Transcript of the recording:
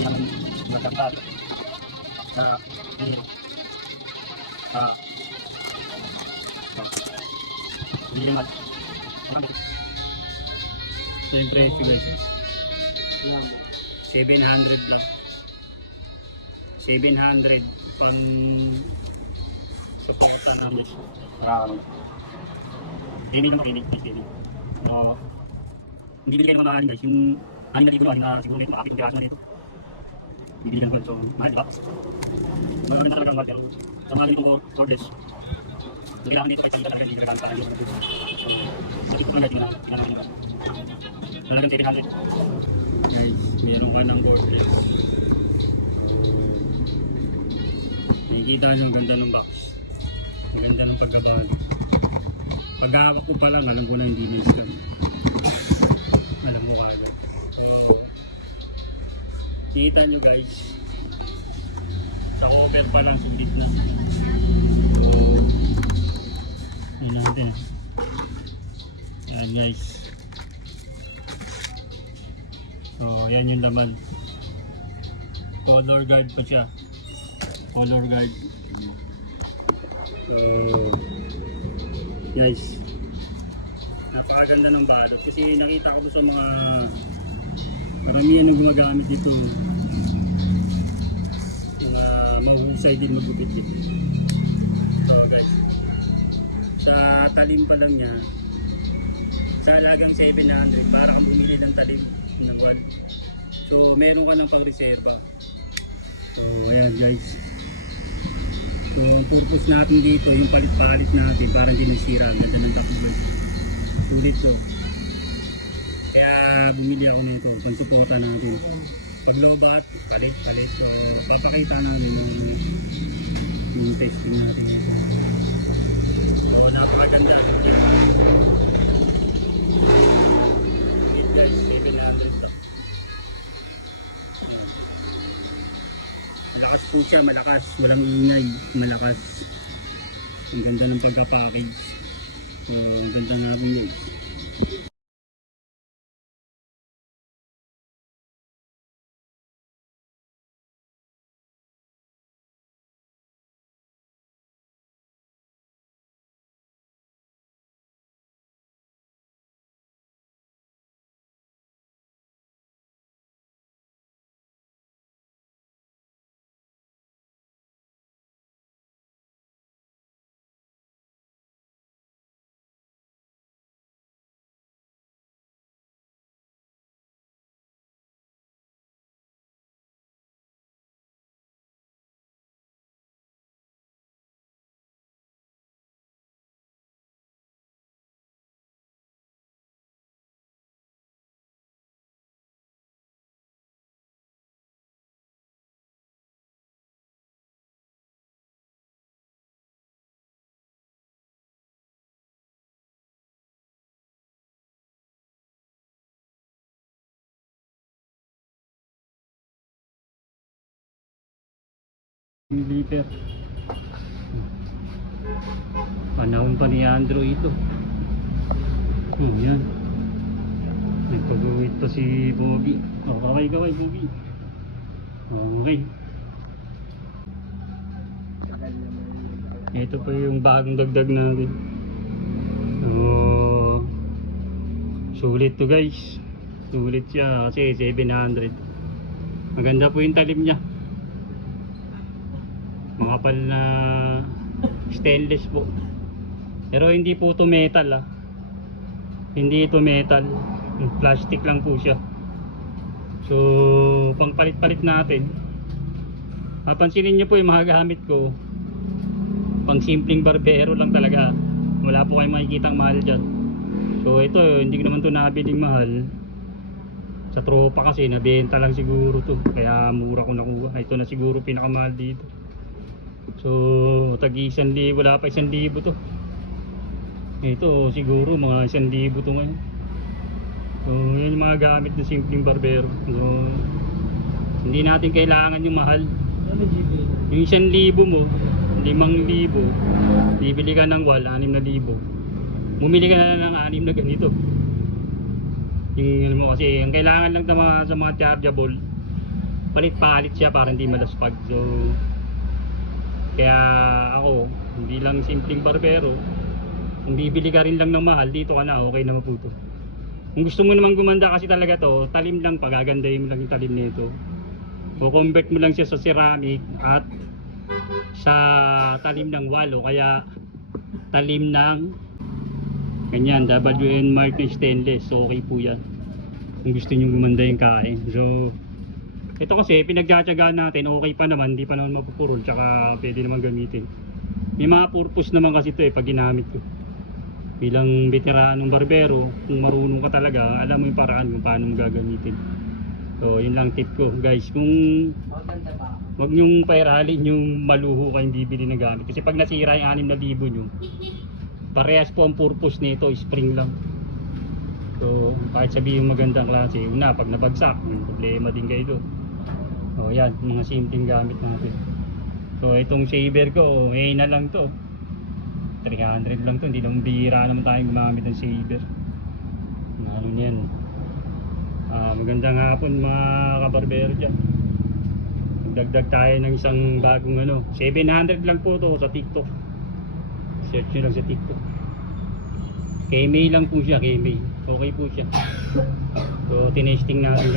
magandang sa siyempre guys 700 lang 700 pang suporta namin hindi naman makinig hindi binigay naman mahalin guys yung 6,000 na siguro ito makapit yung gas na dito bibigyan ko so mahal diba maganda talaga ang water sa mga ganitong orders so kailangan dito kahit talaga hindi talaga ang dito so ito po lang natin ginagawa nyo talagang 700 guys meron ka ng order nakikita nyo ang ganda ng box ang ganda ng pagkabahagi pag-hawak ko pa lang alam ko na hindi nil-scam alam mo kagad so kita nyo guys sa cover pa lang sulit na so yun natin ayan guys so yan yung laman color guard pa siya color guard so guys napakaganda ng balot kasi nakita ko sa mga maramihan yung gumagamit dito na mahusay din magupit dito so guys sa talim pa lang niya sa halagang 700 para kang bumili ng talim ng wall so meron ka ng pang-reserva so ayan guys so ang purpose natin dito yung palit-palit natin para hindi nasira ang ganda ng tapuan sulit ko kaya bumili ako nito pang suporta natin pag low bat palit so papakita natin yung testing natin so napakaganda guys 700 to malakas po siya malakas walang ingay malakas ang ganda ng pagka-package so ang ganda natin guys liter panahon pa ni Andrew ito yan nagpag-uwit pa si Bobby kaway Bobby okay ito pa yung bagong dagdag natin so sulit to guys sulit siya kasi 700 maganda po yung talim niya makapal na stainless po pero hindi po ito metal hindi ito metal plastic lang po siya so pang palit natin papansinin nyo po yung mga gamit ko pang simpleng barbero lang talaga wala po kayong makikitang mahal dyan so ito hindi ko naman ito nabiling mahal sa tropa kasi nabenta lang siguro to kaya mura ko nakuha ito na siguro pinakamahal dito so tagi 1,000 wala pa 1,000 to ito siguro mga 1,000 to ngayon so yan yung mga gamit ng simpleng barbero so hindi natin kailangan yung mahal yung 1,000 mo 5,000 bibili ka ng wall 6,000 bumili ka na lang ng 6 na ganito yung mo kasi ang kailangan lang sa mga chargeable palit-palit siya para hindi malaspag. So kaya ako, hindi lang simpleng barbero, kung bibili ka rin lang ng mahal, dito ka na, okay na po to. Kung gusto mo naman gumanda kasi talaga to, talim lang, pagagandahin mo lang yung talim nito. O convert mo lang siya sa ceramic at sa talim ng wall, o kaya talim ng ganyan, WN mark na stainless. So okay po yan kung gusto nyo gumanda yung kain. So ito kasi pinagtsatsagaan natin, okay pa naman, hindi pa naman mapupurol, tsaka pwede naman gamitin. May mga purpose naman kasi ito pag ginamit ko. Bilang veteranong barbero, kung marunong ka talaga, alam mo yung paraan kung paano mo gagamitin. So yun lang tip ko guys, kung wag nyong pairalin yung maluho kayong bibili na gamit. Kasi pag nasira yung 6,000 nyo, parehas po ang purpose nito, spring lang. So kahit sabihin magandang klase, una pag nabagsak, may problema din kayo doon. O yan, mga simpleng gamit natin. So itong shaver ko, na lang to, 300 lang to, hindi naman bihira naman tayong gumamit ng shaver. Ano yan. Magandang hapon mga kabarbero dyan. Magdagdag tayo ng isang bagong 700 lang po to sa TikTok. Search nyo lang sa TikTok. KMA lang po siya, KMA. Okay po siya. So tinesting natin.